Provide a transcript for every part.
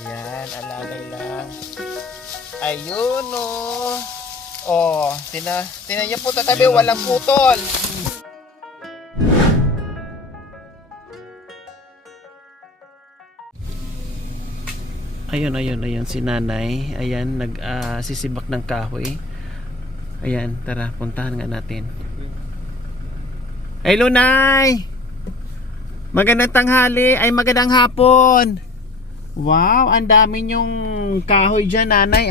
Ayan, alagay lang. Ayun o. Oh, tinan niyo po tatabi, walang putol. Ayun si nanay. Ayan, sisibak ng kahoy. Ayan, tara, puntahan nga natin. Hello, Nay! Magandang tanghali, ay magandang hapon. Wow, ang dami nyong kahoy dyan, nanay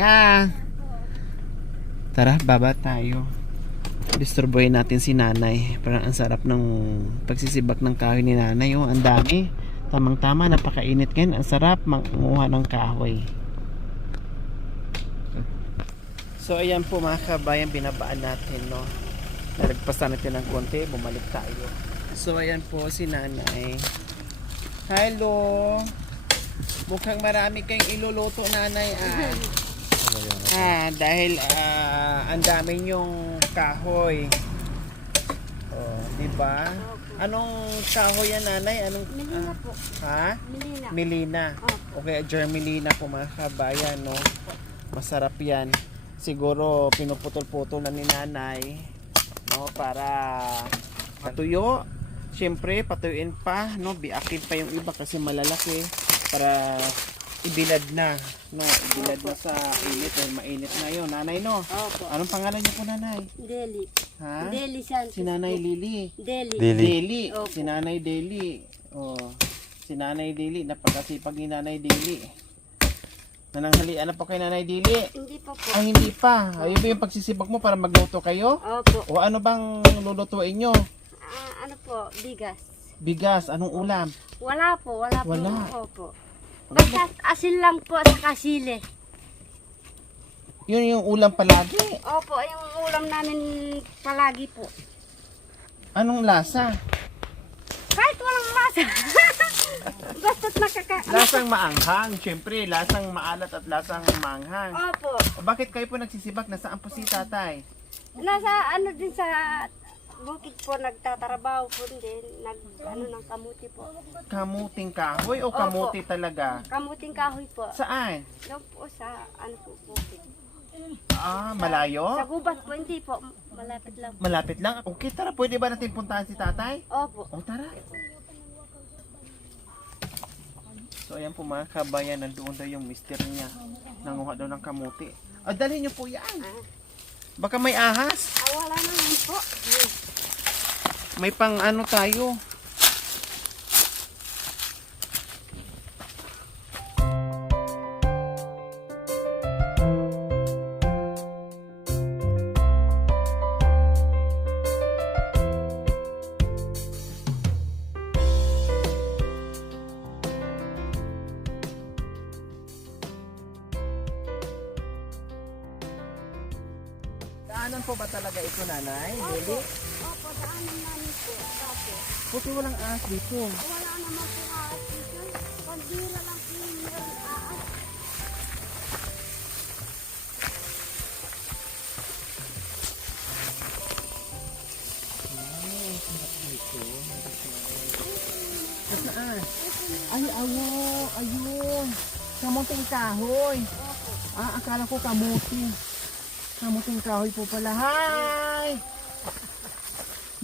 Tara, baba tayo. Disturboyin natin si nanay. Parang ang sarap ng pagsisibak ng kahoy ni nanay. Oh, ang dami. Tamang-tama, napakainit ngayon. Ang sarap manguha ng kahoy. So ayan po mga kabayan, binabaan natin, no. Nalagpasan natin ng konti, bumalik tayo. So ayan po si nanay. Hello. Mukhang marami kayong iluluto, nanay dahil ang dami yung kahoy. Oh, di ba? Anong kahoy yan, nanay? Anong Melina po. Ha? Melina. Melina. Okay, germelina po mga kabayan, no. Masarap yan. Siguro pinuputol-putol na ni nanay, no, para patuyo. Siyempre, patuyuin pa, no, biakin pa yung iba kasi malalaki para ibilad na, no, ibilad na sa init dahil mainit na yun, nanay, no. Opo. Anong pangalan niyo po, nanay? Deli. Ha? Deli Santos. Si Nanay Lili. Deli. Deli. Opo. Si Nanay Deli. Oh, si Nanay Deli, napakasipag ni Nanay Deli. Nananghalian na pa kay Nanay Dili? Hindi pa po. Ay, hindi pa. Ayun ba yung pagsisibak mo para magluto kayo? Opo. O ano bang lulutuin nyo? Ano po, bigas. Bigas, anong ulam? Wala po, wala po. Wala. Opo. Basta asin lang po at saka sili. Yun yung ulam palagi. Opo, yung ulam namin palagi po. Anong lasa? Kahit walang lasa. Basta't Lasang maanghang. Siyempre, lasang maalat at lasang maanghang. Opo. O bakit kayo po nagsisibak? Nasaan po si tatay? Nasa ano din sa bukid po nagtatrabaho po din. Ng kamuti po. Kamuting kahoy o Opo. kamuti talaga? Kamuting kahoy po. Saan? Doon po sa ano po bukid. Malayo? Sa gubat po, hindi po. Malapit lang. Malapit lang? Okay, tara. Pwede ba natin puntahan si tatay? Opo. O, tara. So, ayan po mga kabayan. Nandoon daw yung mister niya. Nanguha daw ng kamuti. Dalhin niyo po yan. Baka may ahas. Wala naman po. May pang ano tayo. Daanan po ba talaga ito, nanay? Lili? Opo, daanan namin po. Opo. Buti walang ahas dito. Wala naman po haas dito. Pandira lang po yung meron aas. Saan? Ay, awo. Ayun. Kamuting kahoy. Opo. Akala ko kamuti. Kamuting kahoy po pala. Hi!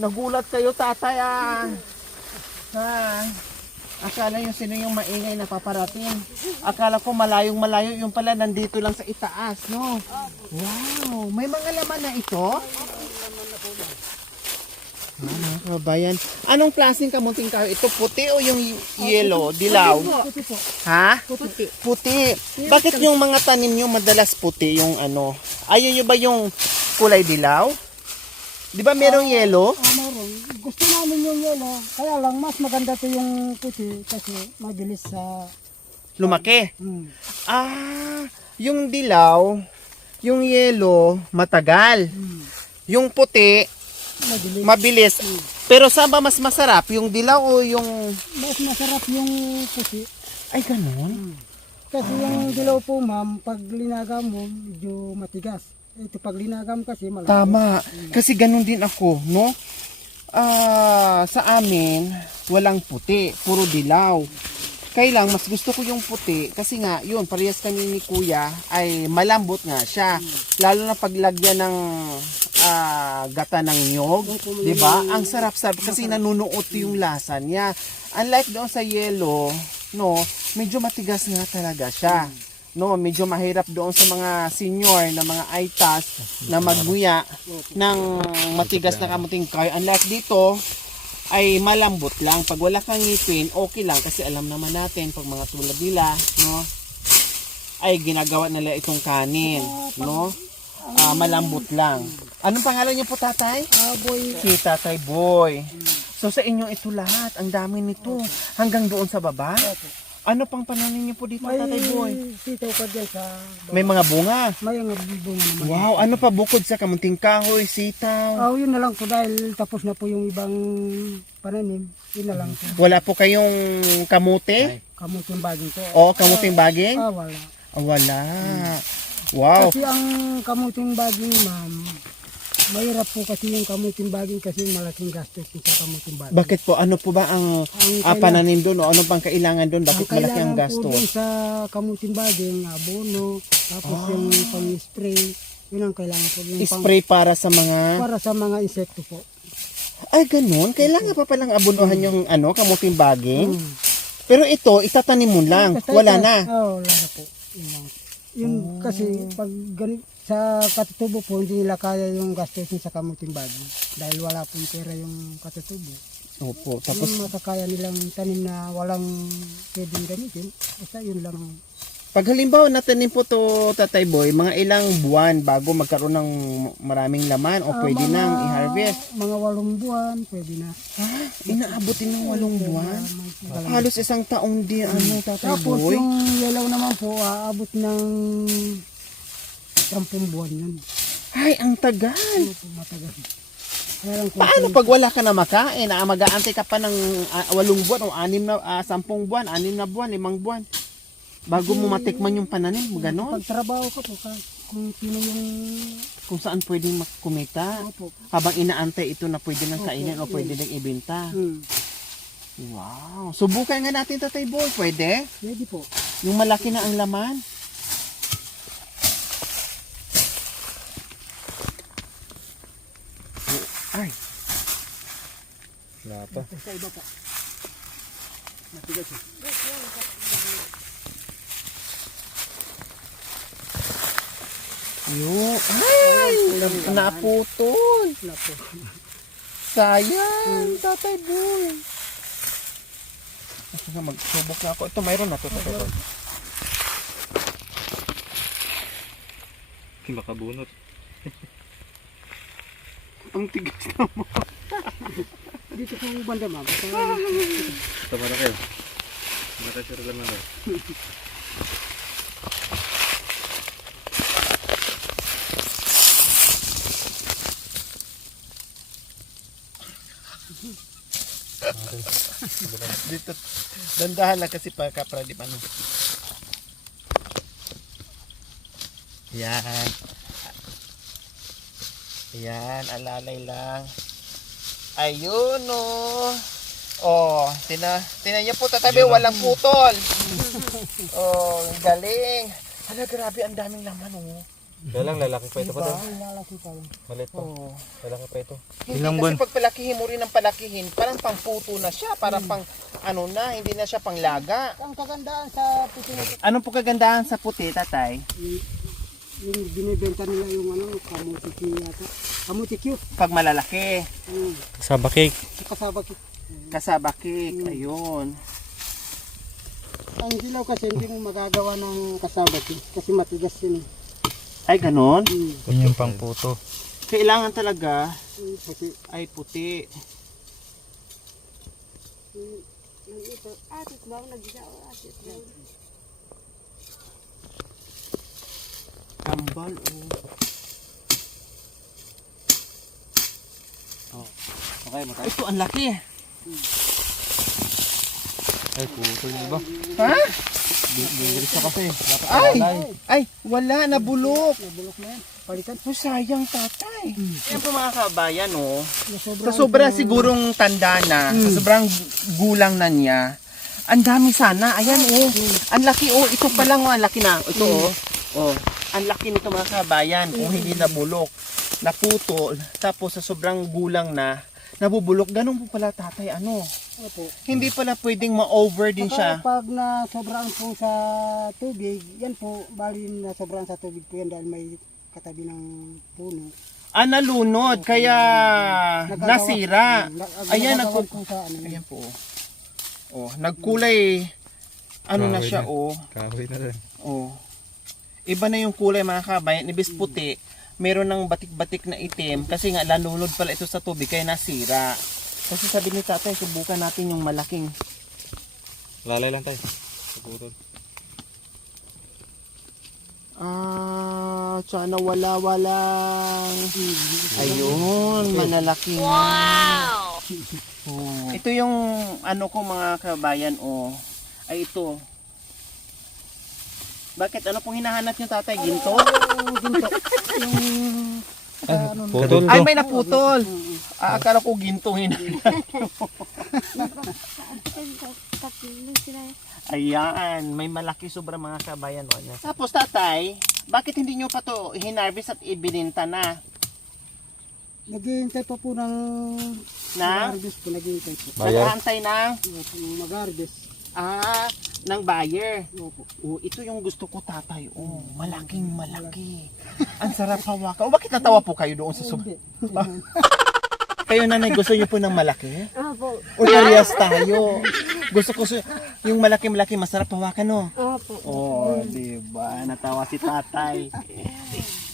Nagulat kayo, tatay, Hi. Akala nyo sino yung maingay na paparating. Akala ko malayong malayo. Yung pala nandito lang sa itaas, no? Wow! May mga laman na ito? Mga kabayan. Anong klaseng kamuting kahoy? Ito puti o yung yellow, dilaw? Puti po. Ha? Puti. Puti. Bakit yung mga tanim nyo madalas puti yung ano? Ayaw nyo ba yung kulay dilaw? Di ba merong yellow? Meron. Gusto namin yung yellow. Kaya lang, mas maganda to yung puti kasi mabilis sa... Lumaki. Hmm. Yung dilaw, yung yellow, matagal. Yung puti, Mabilis. mabilis. Pero saan ba mas masarap? Yung dilaw o yung... Mas masarap yung puti. Ay, ganun? Kasi yung dilaw po, ma'am, pag linagam mo, medyo matigas. Ito pag linagam kasi malaki. Tama. Kasi ganun din ako, no? sa amin, walang puti, puro dilaw. Kailang mas gusto ko yung puti kasi nga, yun, parehas kami ni Kuya ay malambot nga siya. Lalo na paglagyan ng gata ng nyog, 'di ba? Ang sarap-sarap kasi nanunuot yung lasa niya. Unlike doon sa yellow, no, medyo matigas nga talaga siya. No, medyo mahirap doon sa mga senior na mga aitas na magmuya ng matigas na kamuting kahoy. Unlike dito, ay malambot lang. Pag wala kang ngipin, okay lang kasi alam naman natin pag mga tulad nila, no, ay ginagawa nila itong kanin, no? Malambot lang. Anong pangalan niyo po, Tatay? Boy. Si Tatay Boy. So sa inyo ito lahat, ang dami nito. Hanggang doon sa baba? Ano pang pananim niyo po dito, May Tatay Boy? sitaw pa dyan sa... May mga bunga. May mga bunga naman. Wow, ano pa bukod sa kamunting kahoy, sitaw? Yun na lang po dahil tapos na po yung ibang pananim. Yun na lang po. Wala po kayong kamote? Kamuting baging po. O kamuting baging? Wala. Wala. Wow. Kasi ang kamuting baging, ma'am, mahirap po kasi yung kamuting baging kasi malaking gastos yung sa kamuting baging. Bakit po? Ano po ba ang pananim doon? O ano bang kailangan doon? Bakit malaki ang po gasto? dun sa kamuting baging, abono, tapos yung pang-spray, yun ang kailangan po. Yung Spray para sa mga... para sa mga insekto po. Ay, ganun? Kailangan pa palang abunuhan yung kamuting baging? Pero ito, itatanim mo lang. Basta Wala ito- na. wala na po. Yun lang. Yun kasi pag sa katutubo po, hindi nila kaya yung gastusin sa kamuting baging. Dahil wala pong pera yung katutubo. Opo. Tapos Tapos, makakaya nilang tanim na walang pwedeng gamitin. Basta yun lang. pag halimbawa natanim po to, Tatay Boy, mga ilang buwan bago magkaroon ng maraming laman o pwede Mga- nang i-harvest? Mga 8 buwan, pwede na. Inaabotin ng 8 buwan? Galang. Halos isang taong din, Tatay Tapos Boy? yung yellow naman po, aabot ng 10 buwan yun. Ay, ang tagal. Ano po, matagal. Kaya lang kung Paano pag wala ka na makain? Mag-aantay ka pa ng 8 buwan o 10 buwan, 6 na buwan, 5 buwan. Bago mo matikman yung pananim, gano'n. pag trabaho ko po, kung sino yung... Kung saan pwedeng kumita. Opo. Habang inaantay ito na pwede nang kainin o pwede nang ibenta. Wow. Subukan nga natin, Tatay Boy. Pwede? Pwede po. Yung malaki na ang laman. Ay. Wala pa. Sa iba pa. Matigas eh. Yung, ay! Naputol. Wala po. Sayang, Tatay Boy. Kasi nga magsubok na ako. Ito, mayroon na to, Tatay Boy. Makabunot. Ang tigas naman. Dito sa banda, ma'am. Ito para kayo. Nakasira lang ako. Dito, dandahan lang kasi pagka-pradi ano. Yan. Yan, alalay lang. Ayun oh. Oh, tina niyo po tatabi, walang putol. Oh, galing. Hala, grabe, ang daming laman oh. Kaya lang, lalaki pa ito pa doon. Lalaki pa yun. Malit pa. Oh. Lalaki pa ito. Hindi Ilang kasi buwan? pag palakihin mo rin ng palakihin, parang pang puto na siya, parang pang ano na, hindi na siya pang laga. Ang kagandaan sa puti na Anong po kagandahan sa puti, Tatay? yung binibenta nila yung kamuti Q yata. Kamuti Q. Pag malalaki, Kasaba cake. Kasaba Q. kasaba cake, ayun. Ang dilaw kasi hindi mo magagawa ng kasaba Q. Kasi matigas yun. Ay, ganon? Yun yung pang puto. Kailangan talaga Kasi ay puti. Ito, atit ba? Nagisa o atit ba? Kambal, oh. Okay, matay. Ito, ang laki. Ay, puto yung iba. Ha? Bilis na kasi. Dapat Ay! alalay. Ay, wala, nabulok. nabulok na yan. palitan. Oh, sayang tatay. Yan po mga kabayan, oh. Na Sa sobrang sigurong tanda na, sa sobrang gulang na niya, ang dami sana. Ayan, oh. Ang laki, oh. Ito pa lang, oh. Ang laki na. Ito, oh. Oh. Ang laki nito mga kabayan. Kung hindi nabulok, naputol, tapos sa sobrang gulang na, nabubulok. Ganun po pala tatay, ano. Opo. Hindi pala pwedeng ma-over din siya. Saka pag na sobrang po sa tubig, yan po, bali na sobrang sa tubig po yan dahil may katabi ng puno. Nalunod, kaya nasira. Ayan, nagkakawan po sa ano. Ayan po. Oh, nagkulay ano na siya, oh. Kahoy na rin. Oh. Iba na yung kulay mga kabayan, ibis puti. Meron ng batik-batik na itim kasi nga lalunod pala ito sa tubig kaya nasira. Kasi sabi ni tatay, subukan natin yung malaking. Lalay lang tayo. Pagputol. Sana wala-walang. Ayun, malalaki. Wow! Oh. Ito yung ano ko mga kabayan, oh. Ay ito. Bakit? Ano pong hinahanap niyo tatay? Ginto? Ginto. Yung Putol Ay, to. may naputol. Akala ko ginto hinahanap. Ayan, may malaki sobra mga kabayan. Oh. Tapos tatay, bakit hindi nyo pa to hinarvest at ibininta na? naghihintay pa po ng Na? mag-harvest po, naghihintay po. Bayar. Nag-aantay ng Mag-harvest. ng buyer. Opo. Oh, ito yung gusto ko tatay. Oh, malaking malaki. Ang sarap hawakan. Oh, bakit natawa po kayo doon sa Hindi. Kayo nanay, gusto niyo po ng malaki? Opo. O parehas tayo. Gusto ko yung malaki-malaki masarap hawakan, no? Opo. Oh, di ba? Natawa si tatay.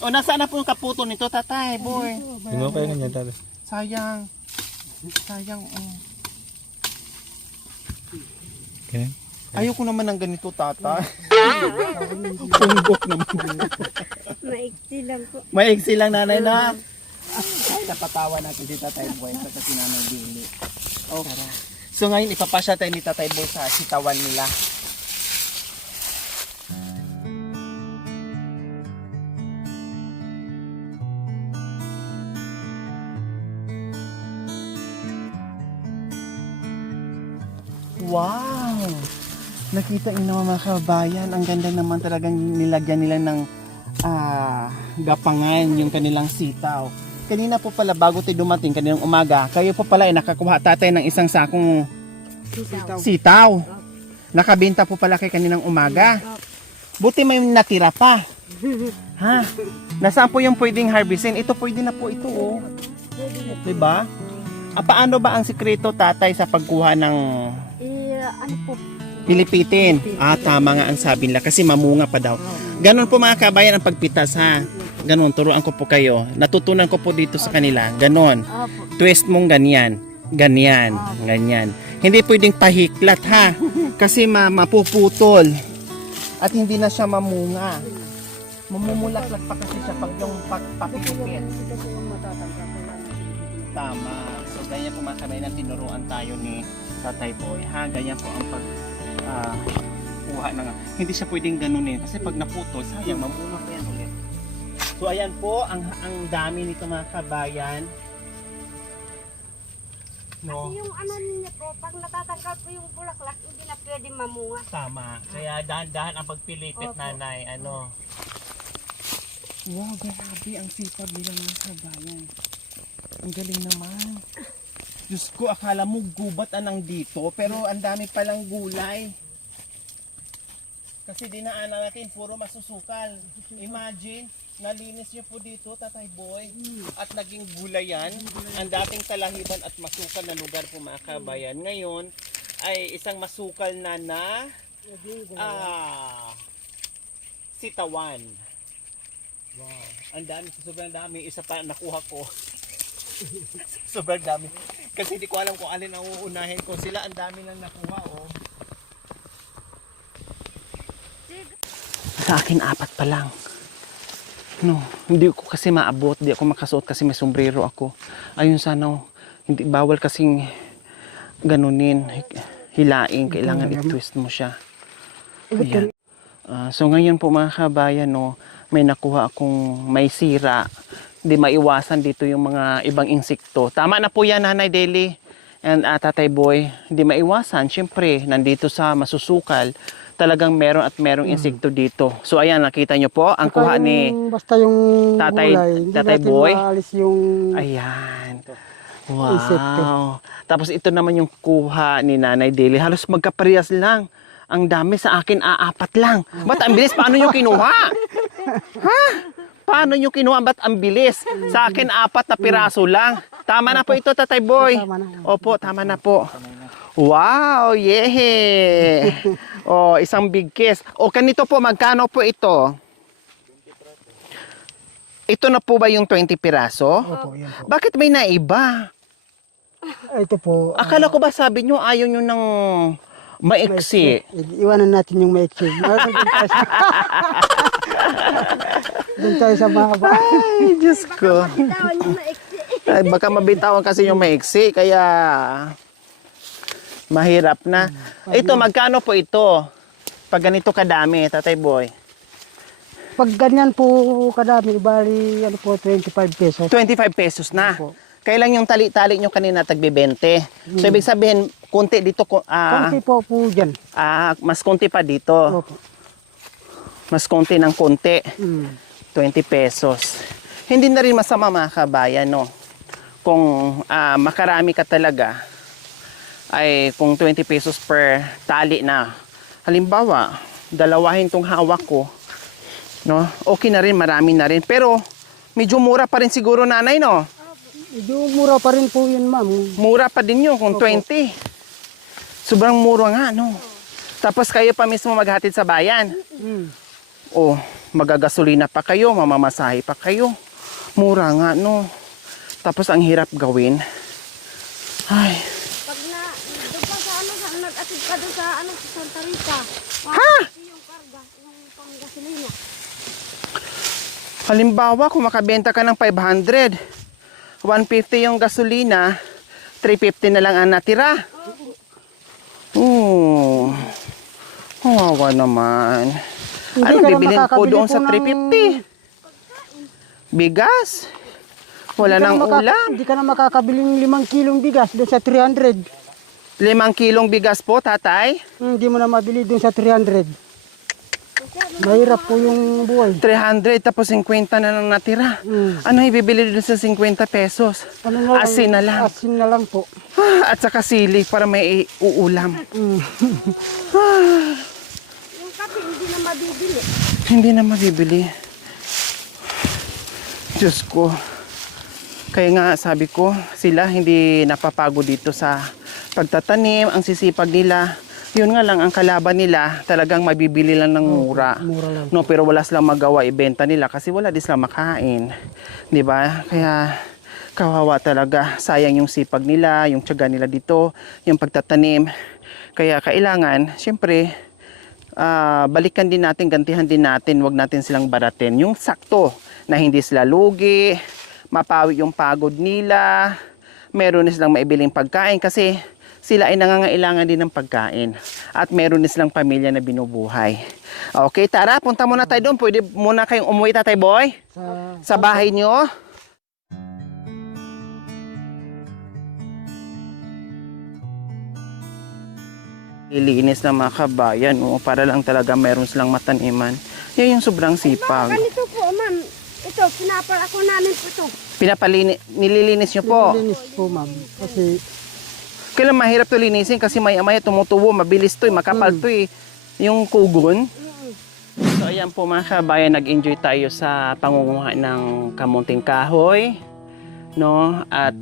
O, nasaan na po yung kaputo nito, tatay, boy? Sino kayo ganyan tatay? Sayang. Sayang, oh. Okay. Ayoko naman ng ganito, tatay. Punggok naman. Maiksi lang po. May exi lang, nanay, na. Ay, napatawa natin si Tatay Boy sa si Nanay Billy. Okay. So ngayon, ipapasya tayo ni Tatay Boy sa sitawan nila. Wow! Nakita niyo naman mga kabayan, ang ganda naman talagang nilagyan nila ng gapangan yung kanilang sitaw. Kanina po pala bago tayo dumating kaninang umaga, kayo po pala ay nakakuha tatay ng isang sakong sitaw. Nakabenta po pala kay kaninang umaga. Buti may natira pa. Ha? Nasaan po yung pwedeng harvestin? Ito pwede na po ito, oh. Diba? Paano ba ang sikreto tatay sa pagkuha ng Ano po? pilipitin? Tama nga ang sabi nila kasi mamunga pa daw. Ganon po mga kabayan ang pagpitas, ha. Ganon, turuan ko po kayo. Natutunan ko po dito sa kanila. Ganon. Opo. Twist mong ganyan. Ganyan. Ganyan. Hindi pwedeng pahiklat, ha. Kasi mapuputol. At hindi na siya mamunga. Mamumulaklak pa kasi siya pag yung papikit. Tama. So ganyan po mga kabayan ang tinuruan tayo ni Tatay Boy, ha. Ganyan po ang kuha na nga. Hindi siya pwedeng ganunin kasi pag naputol, sayang, mamunga pa yan ulit. So ayan po, ang dami nito mga kabayan. No? Kasi yung ano niya po, pag natatanggal po yung bulaklak, hindi na pwede mamunga. Tama. Kaya dahan-dahan ang pagpilipit, Opo. nanay. Ano? Wow, grabe ang sipag nila mga kabayan. Ang galing naman. Diyos ko, akala mo gubat anang dito, pero ang dami palang gulay. Kasi dinaanan natin, puro masusukal. Imagine, nalinis niyo po dito, Tatay Boy, at naging gulayan. Ang dating talahiban at masukal na lugar po mga kabayan. Ngayon, ay isang masukal na sitawan. Wow, ang dami, sobrang dami. Isa pa nakuha ko. Sobrang dami. Kasi hindi ko alam kung alin ang uunahin ko. Sila ang dami lang nakuha, oh. Sa akin, 4 pa lang. No, hindi ko kasi maabot. Hindi ako makasuot kasi may sombrero ako. Ayun sana, oh. Hindi, bawal kasing ganunin. Hilain. Kailangan i-twist mo siya. Ayan. So ngayon po mga kabayan, no, may nakuha akong may sira. Hindi maiwasan dito yung mga ibang insekto. Tama na po yan, Nanay Deli and Tatay Boy. Hindi maiwasan. Siyempre, nandito sa masusukal, talagang meron at merong insekto dito. So ayan, nakita nyo po, ang kuha ni Basta yung Tatay- gulay, hindi Tatay natin Boy? maalis yung Ayan. Insekto. Wow. Tapos ito naman yung kuha ni Nanay Deli. Halos magkaparehas lang. Ang dami sa akin, 4 lang. Ba't ang bilis? Paano nyo kinuha? Ha? Paano nyo kinuha? Ba't ang bilis? Sa akin, 4 na piraso lang. Tama na po ito, Tatay Boy. Tama na. Opo, tama na po. Wow, yehe. Oh, isang big kiss. O, kanito po, magkano po ito? Ito na po ba yung 20 piraso? Opo, yan po. Bakit may naiba? Ito po. Akala ko ba sabi nyo ayaw nyo ng maiksi? Iwanan natin yung maiksi. Doon tayo sa mahaba. Ay, Diyos ko. Bitawan yung maiksi. Ay, baka mabitawan kasi yung maiksi, kaya mahirap na. Ito, magkano po ito? Pag ganito kadami, Tatay Boy. Pag ganyan po kadami, bali ano po, 25 pesos. 25 pesos na. Opo. Kailan yung tali-tali nyo kanina tagbe-20? So, ibig sabihin, konti dito, Konti po dyan. mas konti pa dito. Opo. Mas konti ng konti. Mm. 20 pesos. Hindi na rin masama mga kabayan, no? Kung makarami ka talaga, ay kung 20 pesos per tali na. Halimbawa, dalawahin tong hawak ko, no? Okay na rin, marami na rin. Pero, medyo mura pa rin siguro, Nanay, no? Medyo mura pa rin po yun, ma'am. Mura pa din yun kung Opo. 20. Sobrang mura nga, no? Tapos kayo pa mismo maghatid sa bayan. Mm. O, magagasolina pa kayo, mamamasahe pa kayo. Mura nga, no? Tapos ang hirap gawin. Ay. Pag doon pa sa nag-atid ka doon sa sa Santa Rita. Ha? Yung karga, yung panggasolina. Halimbawa, kung makabenta ka ng 500, 150 yung gasolina, 350 na lang ang natira. Oo. Kawawa naman. Hindi Ano ka na bibilin ko makakabili doon po sa ng- 350? Bigas? Wala nang ulam. Hindi ka na makakabiling 5 kilong bigas doon sa 300. 5 kilong bigas po, tatay. Hindi mo na mabili doon sa 300. Mahirap po yung buhay. 300 tapos 50 na lang natira. Mm. Ano ibibili doon sa 50 pesos? Ano na lang, Asin na lang. Asin na lang po. At saka sili para may uulam. Mm. Yung kape hindi na mabibili. Hindi na mabibili. Diyos ko. Kaya nga sabi ko, sila hindi napapagod dito sa pagtatanim, ang sisipag nila. Yun nga lang, ang kalaban nila, talagang mabibili lang ng mura. Mura lang. No, pero wala silang magawa, ibenta nila kasi wala din silang makain. 'Di ba? Kaya kawawa talaga. Sayang yung sipag nila, yung tiyaga nila dito, yung pagtatanim. Kaya kailangan, syempre, balikan din natin, gantihan din natin, wag natin silang baratin. Yung sakto na hindi sila lugi, mapawi yung pagod nila, meron na silang maibiling pagkain kasi sila ay nangangailangan din ng pagkain at meron na silang pamilya na binubuhay. Okay, tara, punta muna tayo doon. Pwede muna kayong umuwi, Tatay Boy, sa bahay nyo. Lilinis na mga kabayan, para lang talaga meron silang mataniman. Yan yung sobrang sipag. Ganito po, ma'am. Ito, pinapala ko namin po ito. Nililinis nyo po. Nililinis po, ma'am. Kasi Kailan mahirap to linisin kasi maya-maya tumutubo, mabilis to, makapal to eh. Yung kugon. So ayan po mga kabayan, nag-enjoy tayo sa pangunguha ng kamunting kahoy, no? At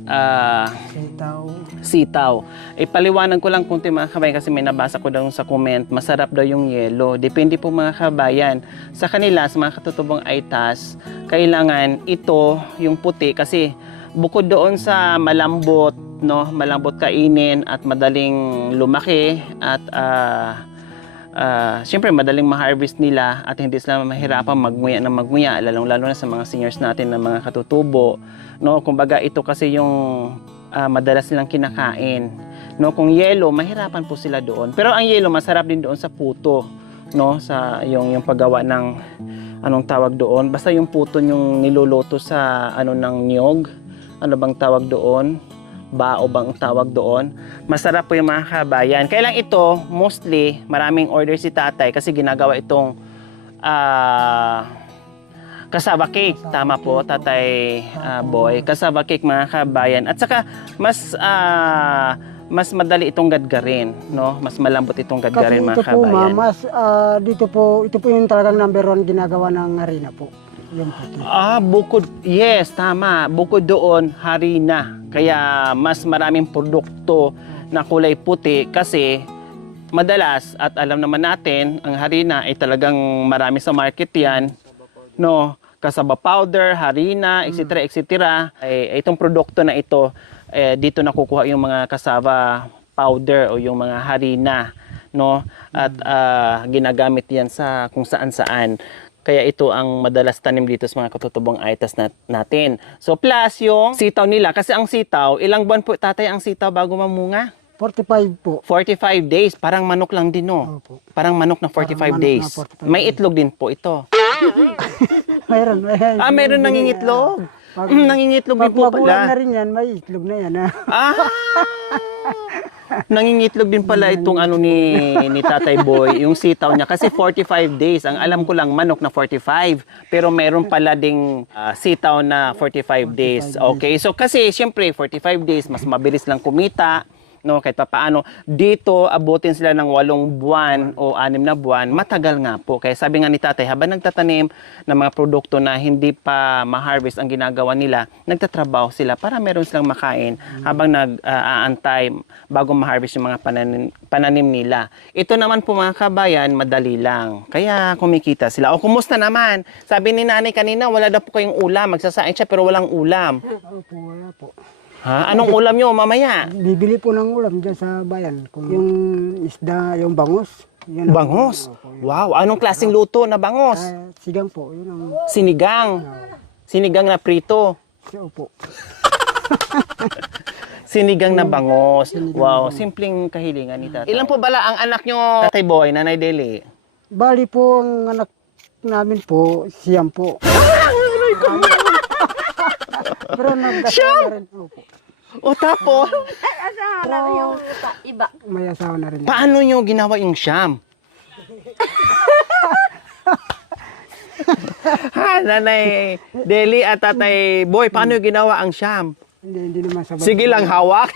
sitaw. Ipaliwanag ko lang kunti mga kabayan kasi may nabasa ko daw sa comment, masarap daw yung yelo. Depende po mga kabayan. Sa kanila, sa mga katutubong aitas, kailangan ito, yung puti, kasi bukod doon sa malambot, no, malambot kainin at madaling lumaki at syempre madaling ma-harvest nila at hindi sila mahirapan magmuya ng magmuya, lalong-lalo na sa mga seniors natin na mga katutubo, no. Kumbaga ito kasi yung madalas nilang kinakain, no. Kung yelo, mahirapan po sila doon, pero ang yelo masarap din doon sa puto, no, sa yung paggawa ng anong tawag doon? Basta yung puton yung niluluto sa ano ng niyog. Ano bang tawag doon? Bao bang tawag doon? Masarap po yung mga kabayan. Kaya lang ito, mostly, maraming order si tatay kasi ginagawa itong cassava cake. Tama po, tatay boy. Cassava cake mga kabayan. At saka, mas madali itong gadgarin, no? Mas malambot itong Kasi gadgarin mga ito po, kabayan. mas dito po, ito po yung talagang number 1 ginagawa ng harina po. Yung puti. Bukod, yes, tama. Bukod doon, harina. Kaya mas maraming produkto na kulay puti kasi madalas, at alam naman natin, ang harina ay talagang marami sa market yan, no? Cassava powder, harina, etc. etc. Itong produkto na ito, dito nakukuha yung mga cassava powder o yung mga harina, no? At ginagamit yan sa kung saan-saan. Kaya ito ang madalas tanim dito sa mga katutubong aitas natin. So plus yung sitaw nila. Kasi ang sitaw, ilang buwan po tatay ang sitaw bago mamunga? 45 po. 45 days. Parang manok lang din, no? Opo. Parang manok na 45 Parang manok days. na 45 May itlog din po ito. Mayroon. Meron nangingitlog. Nangingitlog din Pag po magulang na pala. rin yan, may itlog na yan. Nangingitlog din pala itong ano ni Tatay Boy, yung sitaw niya. Kasi 45 days. Ang alam ko lang manok na 45. Pero meron pala ding sitaw na 45 days. Okay, so kasi syempre 45 days, mas mabilis lang kumita. No, kahit pa paano, dito abutin sila ng 8 buwan o 6 na buwan, matagal nga po. Kaya sabi nga ni tatay, habang nagtatanim ng mga produkto na hindi pa ma-harvest ang ginagawa nila, nagtatrabaho sila para meron silang makain habang nag-aantay bago ma-harvest yung mga pananim nila. Ito naman po mga kabayan, madali lang. Kaya kumikita sila. O kumusta naman? Sabi ni nanay kanina, wala daw po kayong ulam. Magsasain siya pero walang ulam. Opo, wala po. Ha? Anong ulam nyo mamaya? Bibili po ng ulam dyan sa bayan. Kung yung isda, yung bangus. Yun ang- Bangos. Opo, yun. Wow, anong klaseng luto na bangos? Sigang po. Yun ang... Sinigang. Sinigang na prito. Opo. Sinigang na bangos. Wow, simpleng kahilingan ni tatay. Ilan po bala ang anak nyo, Tatay Boy, Nanay Deli? Bali po, ang anak namin po, siyam po. Pero nag-asawa na rin. Opo. O tapos, Ay, asawa na yung iba. May asawa na rin. paano nyo ginawa yung siyam? Ha, Nanay Deli at Tatay Boy, paano yung ginawa ang siyam? Hindi naman sabay. Sige lang, hawak.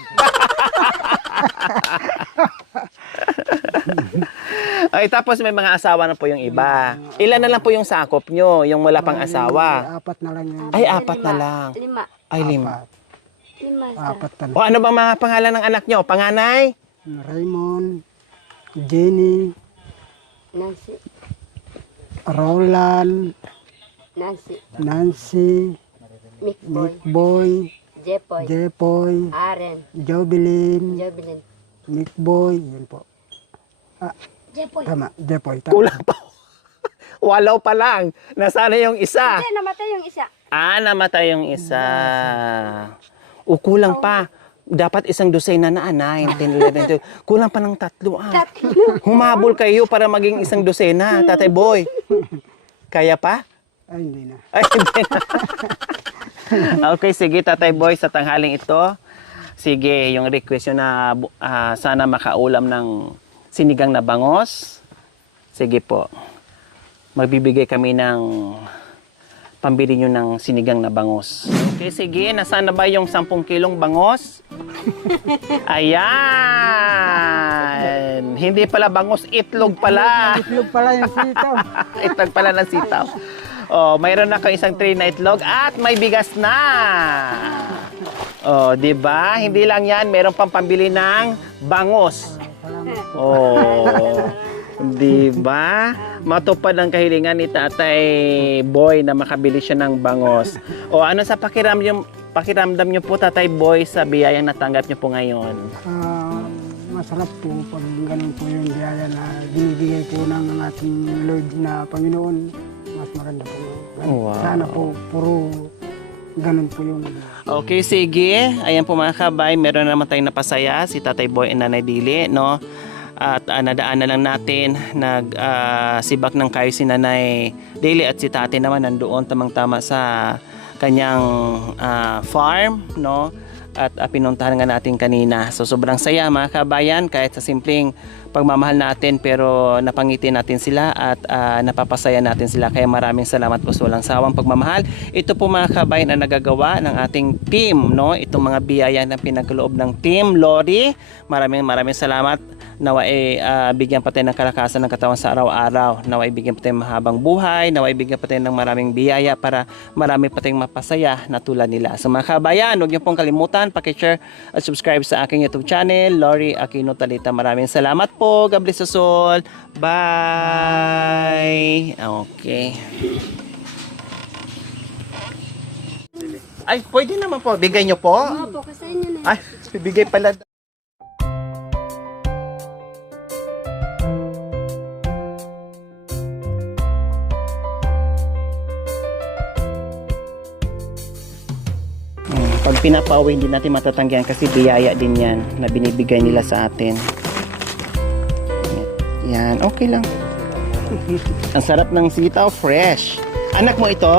Ay, tapos may mga asawa na po yung iba. Ilan na lang po yung sakop nyo, yung wala pang asawa? Apat na lang yun. Ay, apat na lang. 5. Ay, 5. Apat. 5 Apat na lang. O ano bang mga pangalan ng anak nyo? Panganay? Raymond, Jenny, Nancy. Roland, Nancy. Nancy, Mikboy. Boy, Jepoy. Jepoy, Aren. Jobilin, Jobilin. Boy, yun po. Jepoy. Tama, Jepoy. Kulang pa. Walaw pa lang. Nasana yung isa. Hindi, namatay yung isa. Namatay yung isa. O kulang pa. Dapat isang dosena na 9, 10, 11, 12. Kulang pa ng 3. Humabol kayo para maging isang dosena, Tatay Boy. Kaya pa? Ay, hindi na. Ay, hindi na. Okay, sige Tatay Boy, sa tanghaling ito, sige, yung request nyo na sana makaulam ng sinigang na bangos. Sige po. Magbibigay kami ng pambili nyo ng sinigang na bangos. Okay, sige. Nasaan na ba yung 10 kilong bangos? Ayan! Hindi pala bangos, itlog pala. Itlog pala yung sitaw. Itlog pala ng sitaw. Oh, mayroon na kayo isang tray na itlog at may bigas na. Oh, 'di ba? Hindi lang 'yan, meron pang pambili ng bangos. Oh. 'Di ba? Matupad ang kahilingan ni Tatay Boy na makabili siya ng bangos. O ano sa pakiramdam niyo po Tatay Boy sa biyayang natanggap niyo po ngayon? Masarap po pag ganun po yung biyaya na binibigay po ng ating Lord na Panginoon. Mas maganda po. Wow. Sana po puro ganun po yung... Okay, sige. Ayan po mga kabay, meron naman tayong napasaya si Tatay Boy and Nanay Dili, no? At nadaanan lang natin, sibak ng kayo si Nanay Daily at si Tate naman nandoon tamang-tama sa kanyang farm, no? At pinuntahan nga natin kanina. So sobrang saya mga kabayan, kahit sa simpleng pagmamahal natin, pero napangiti natin sila at napapasaya natin sila. Kaya maraming salamat po sa walang sawang pagmamahal. Ito po mga kabayan ang nagagawa ng ating team, no? Itong mga biyaya na pinagkaloob ng Team Lori. Maraming salamat. Naway bigyan pa tayo ng kalakasan ng katawan sa araw-araw. Naway bigyan pa tayo mahabang buhay. Naway bigyan pa tayo ng maraming biyaya para marami pa tayong mapasaya na tulad nila. So mga kabayan, huwag niyo pong kalimutan paki-share at subscribe sa aking YouTube channel, Lori Aquino Talita. Maraming salamat po. God bless us all. Bye. Okay. Ay, pwede naman po. Bigay niyo po. Opo, kasi inyo na. Ay, bibigay pala. Pag pinapauwi, hindi natin matatanggihan kasi biyaya din yan na binibigay nila sa atin. Yan, okay lang. Ang sarap ng sitaw, fresh. Anak mo ito?